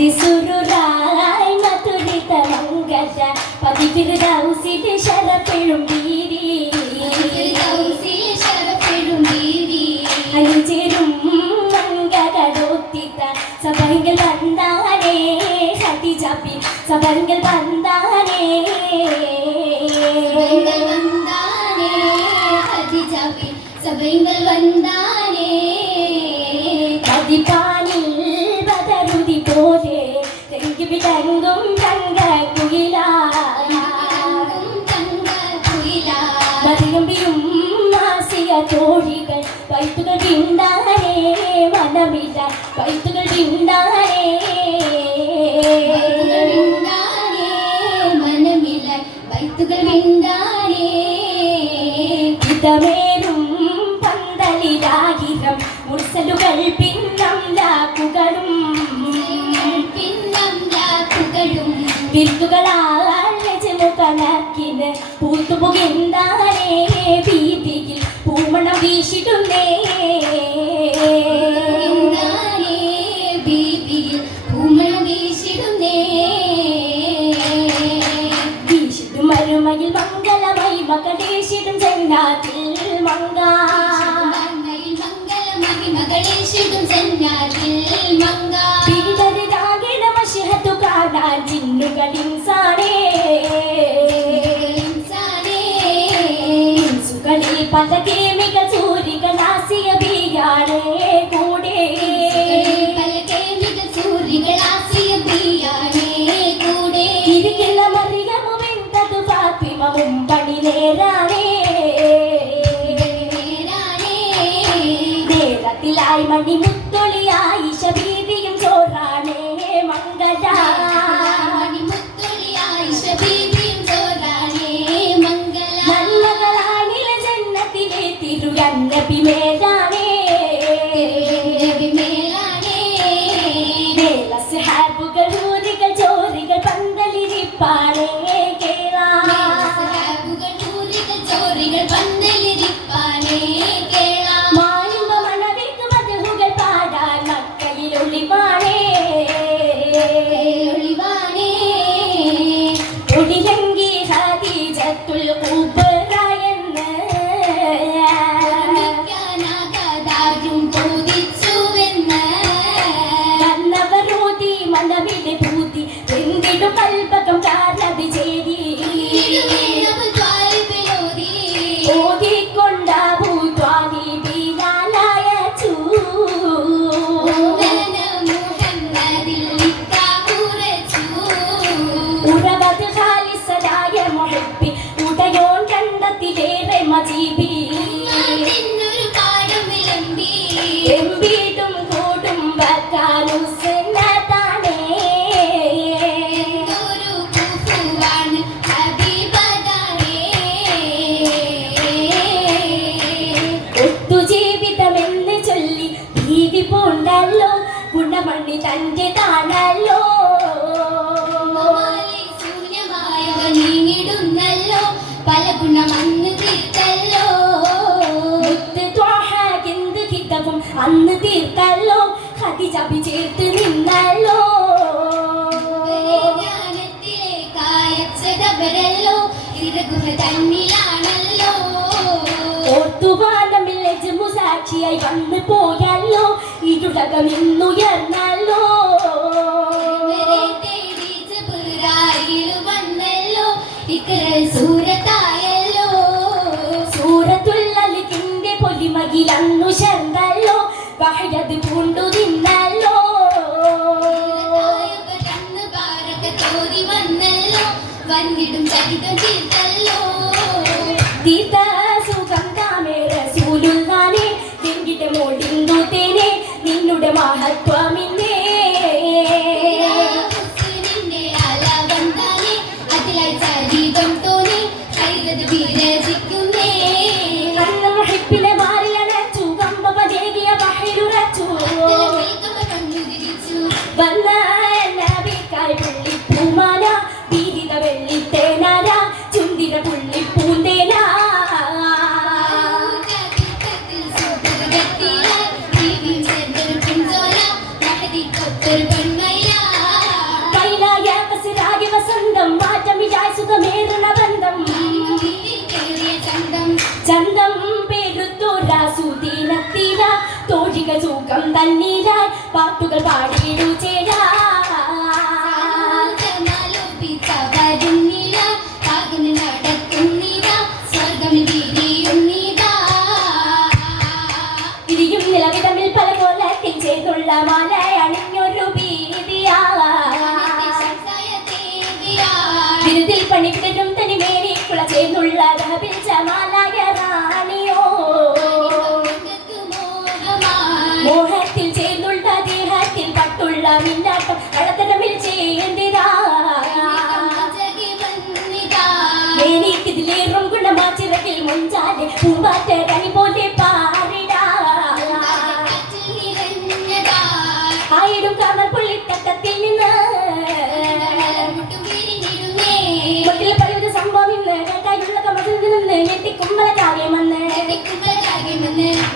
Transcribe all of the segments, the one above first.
അതിസുരുരായി മധുരിത മംഗള പതിവിരുദൗസിൽ ശരപ്പെഴും വീരി അഞ്ചേരും മംഗളോത്തിത സഭങ്ങൾ വന്നാനേ ഹതിജാബി സഭങ്ങൾ വന്നാനേ ഹതിജാബി സഭങ്ങൾ വന്നാനേ പതിപാനിൽ ബദരുതി പോലെ തെങ്കി വിടങ്ങും തങ്ക കുയിലും മാസിയ തോഴികൾ വൈത്തുകൾ വിണ്ടാനേ മനമില്ല വൈത്തുകൾ വിണ്ടാനേ മനമില്ല വൈത്തുകൾ വിണ്ടാനേ ഇതമേറും പന്തലിലായിരം മുർസലുകൾ പിന്നം ലാക്കുകളും കണക്കിന് പൂത്തുപുകിന്താനേ വീതിയിൽ പൂമണം വീശിടുന്നേ വീശിടും മരുമയിൽ മംഗളമായി മകളേശിടും ചെന്നാറ്റിൽ മകളേശിടും ചെന്നാറ്റിൽ മഷിഹത്തു കാണാൻ ജിന്നുകളിൻസാനേ സുകളിൽ പല കേമികൾ സൂര്യകളാസിയ ബിയാണേ കൂടെ ഇരിക്കുന്ന മറിയമുമെന്തതു ഫാത്തിമവും പണി നേരാണേ നേരത്തിലായി മണിമുത്തൊളിയായി ശബീബിയും ചോറാണേ നന്മകളാണില ജന്നത്തിലെ തിരുവന്നബി മേലാണേ സഹാബുകൾ ഊരികൾ ചോറികൾ പന്തലിരിപ്പാണേ മാനുമ്പ മണവിക്ക് മധുകൾ പാടാൻ മക്കളിൽ ഒളിവാണേ ഒടിലങ്കി ഹദീജത്തുൽ കുബ്ര എന്ന് വന്നവരോധി മനവിലെ ഭൂതി എന്തിടും കൽപകം കാരണബി ചേരി ഓതിക്കൊണ്ട ഭൂത്വാനി ബിലാലായ ചൂ ഉറവത് ഖാലിസലായ മുഹബ്ബി ഉടയോൻ കണ്ടത്തിലേറെ മജീബി എമ്പീടും കൂടും ബക്കാനുസന്നതാണേ ഒത്തുജീവിതമെന്ന് ചൊല്ലി ഭീതി പൂണ്ടല്ലോ ഗുണമണി തന്റെ താണല്ലോ പല ഗുണമന്ന് തീർത്തല്ലോ ഹിതവും അന്ന് തീർത്തല്ലോ ഹദിജാബി ചേർത്ത് നിന്നല്ലോ തന്നിലാണല്ലോ ഓർത്തുവാനമില്ല സാക്ഷിയായി വന്നു പോയല്ലോ ഇരുളകം ഇന്നുയർന്നല്ലോ സൂരത്തായല്ലോ സൂറത്തുള്ളലിന്റെ പൊലിമകിലന്നു ചേർന്നല്ലോ വഹയത് പൂണ്ടു നിന്നല്ലോ തോതി വന്നല്ലോ വന്നിടും ചരിതം തീർത്തല്ലോ തീർത്ത സുഖം താമേ റസൂലുള്ളാനെ നിന്റെ മോടിന്തു തേനെ നിന്നുടെ മഹത്വമിന്നേ വന്ന നബിക്കായി പുള്ളിപ്പൂമാല വിഹിത വെള്ളിത്തേനാല ചുണ്ട ചന്തം പെരുത്തൊരാസുദീനത്തില തോഴികൾ സുഖം തന്നിലായി പാട്ടുകൾ പാടിയിടു ചേരാ ഇരിയും നിലവിടമിൽ പല കോലത്തിൽ ചേർന്നുള്ള മാല അണിഞ്ഞൊരു ബിരുദിൽ പണിക്കിടരും തനിമേനിക്കുള്ള ചേർന്നുള്ള മാലായ റാണിയോ മോഹത്തിൽ ചേർന്നുള്ള ദേഹത്തിൽ പട്ടുള്ള മിന്നാട്ടം കളത്തരമിൽ ചേർന്നിതാ എനിക്കിതിലേറും ഗുണമാച്ചിറകിൽ മുഞ്ചാലെ പൂമ്പാറ്റ കണി പോലെ പാറിടാ ആയിടും കാണൽ പുള്ളിത്തട്ടത്തിൽ നിന്ന് മുട്ടിൽ പലവിധ സംഭവം ഇന്ന് കൈയുള്ള കമതിൽ നിന്ന് ഞെട്ടിക്കുമ്പല കാര്യമെന്ന്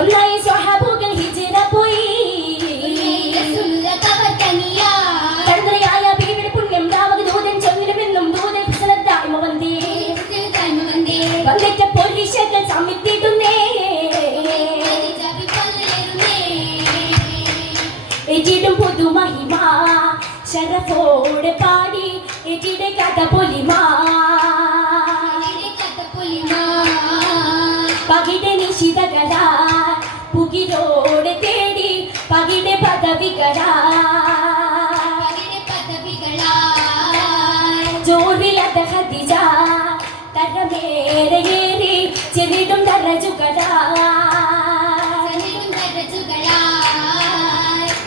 ഒന്നായി സ്വഹാബൂകൾ ഹിജിറ പോയി കടന്നരയായ ബീവിയുടെ പുണ്യം രാമക ദൂതൻ ചൊന്നിലുമെന്നും ദൂതൻ കുശലത്തായ്മ വന്നേ വന്നിട്ട പോലീശകൾ സമിത്തിടുന്നേ എറ്റിടും പുതുമഹിമ ശരഫോടെ പാടി എറ്റിയുടെ കഥ പൊലിമാ പകിടെ നിശിതകല പുകിലോടെ തേടി പകിടെ പദവികളാ ജോറിലത ഖദീജ തരമേറേറി ചെറിടും ദറജുകളാ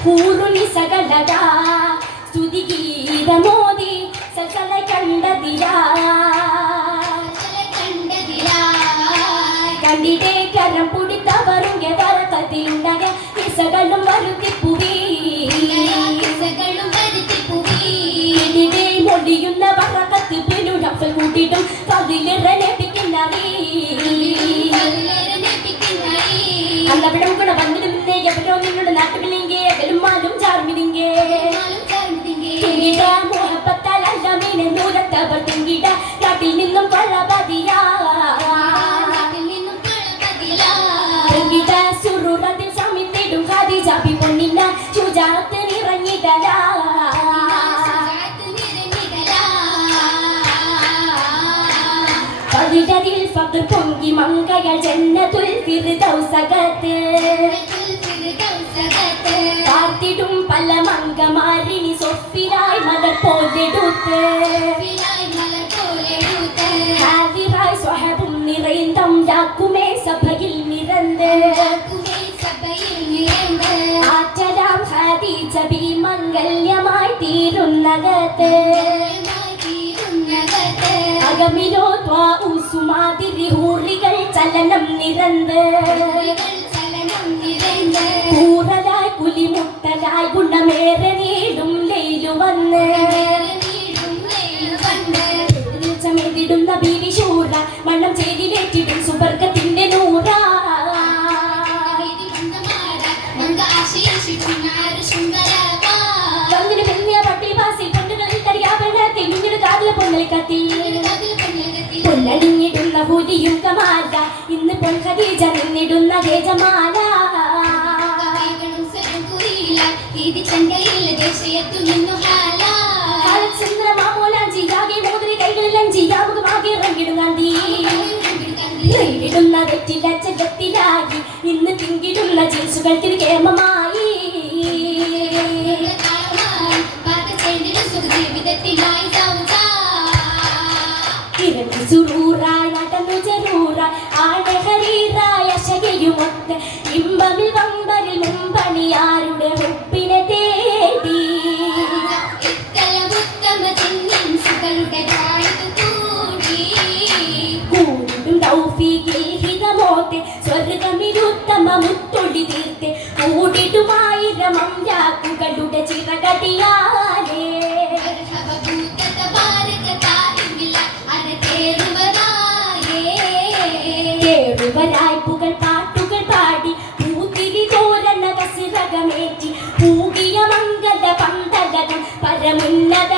ഹൂറുനി സകലത സ്തുതിഗീതമോദി സകല കണ്ടതിരാ കണ്ടിടേ കരം പിടിത്തവറുങ്ക വറക്കത്തിലുണ്ടായ കിസകളും വരുത്തിപ്പുവീ ഇതിടെ മൊഴിയുന്ന വറക്കത്ത് പിന്നുടഫൽ കൂട്ടിയിട്ടും കതിലിറപ്പിക്കുന്നവീ അന്നവിടം കൂടെ വന്നിടുന്നേ എവരോ നിങ്ങളുടെ നാട്ടുമില്ലെങ്കിൽ എവരും മാലും ചാർമിരിങ്കേ മോഹപ്പത്താൽ അല്ല മീനെ ദൂരത്തവർ തിങ്കിട നാട്ടിൽ നിന്നും കൊള്ളപതിയാ സുറൂറത്തിൽ സമിത്തിടും ഖദീജ ബി പൊന്നിന ശുജാഅത്തിന് ഇറങ്ങിടലാ ഫദിലതിൽ ഫഖർ പൊങ്കി മങ്കകൾ ജന്നത്തുൽ ഫിർദൗസകത്ത് കാത്തിടും പല മങ്കമാരിനി സൊഫിലായി മലർ പോലെടുത്ത് ഹാദിറായി സ്വഹബും നിറൈന്തം യാക്കുമേ സഭയിൽ നിറந்து ആറ്റലാം ഖദീജ ബി മംഗല്യമായി തീരുന്നകത്ത് അകമിലോ ത്വാഉസുമാതിരി ഹൂറികൾ ചലനം നിറந்து കൂറലായി കുലിമുട്ടലായി ഗുണമേറെ നീടും ലൈലു വന്ന് ചമേതിടുന്ന ബീവി ശൂറ മണ്ണം ചേരിലേറ്റിടും സുബർക്കത്തിന്റെ നൂറ വന്നിന് പെണ്ണിയ പട്ടിൽ പാസിൽ പെണ്ണുകളിൽ തടിയാപെണ്ണത്തിൽ മിഞ്ഞിട് കാതിലെ പൊന്നൽ കത്തി പൊന്നണിഞ്ഞിടുന്ന ഹുലിയും കമാല ഇന്ന് പൊൻ ഖദീജ നിന്നിടുന്ന ജയജമാല ഇടുന്ന വെറ്റിലച്ചകത്തിലായി ഇന്ന് തിങ്കിടുന്ന ജീൻസുകൾ തിരികേമമായി സുറൂറായി നടന്നു ചെറൂറായി ആടഹരീറായ ശകയുമൊത്ത് ഇമ്പമിൽ വമ്പരിൽ മുമ്പണിയാരുടെ ഉപ്പിനെ തേടി കൂടും തൗഫീഖിൽ ഹിതമോത്തെ സ്വർഗമിരുത്തമ മുത്തൊളി തീർത്തെ കൂടിടുമായിരം അംലാക്കുകളുടെ ചിറകടിയാലേ പുകൾ പാട്ടുകൾ പാടി പൂത്തിരി തോരണ കസിറകമേറ്റി പൂകിയ മംഗള പന്തലകം പരമുന്നത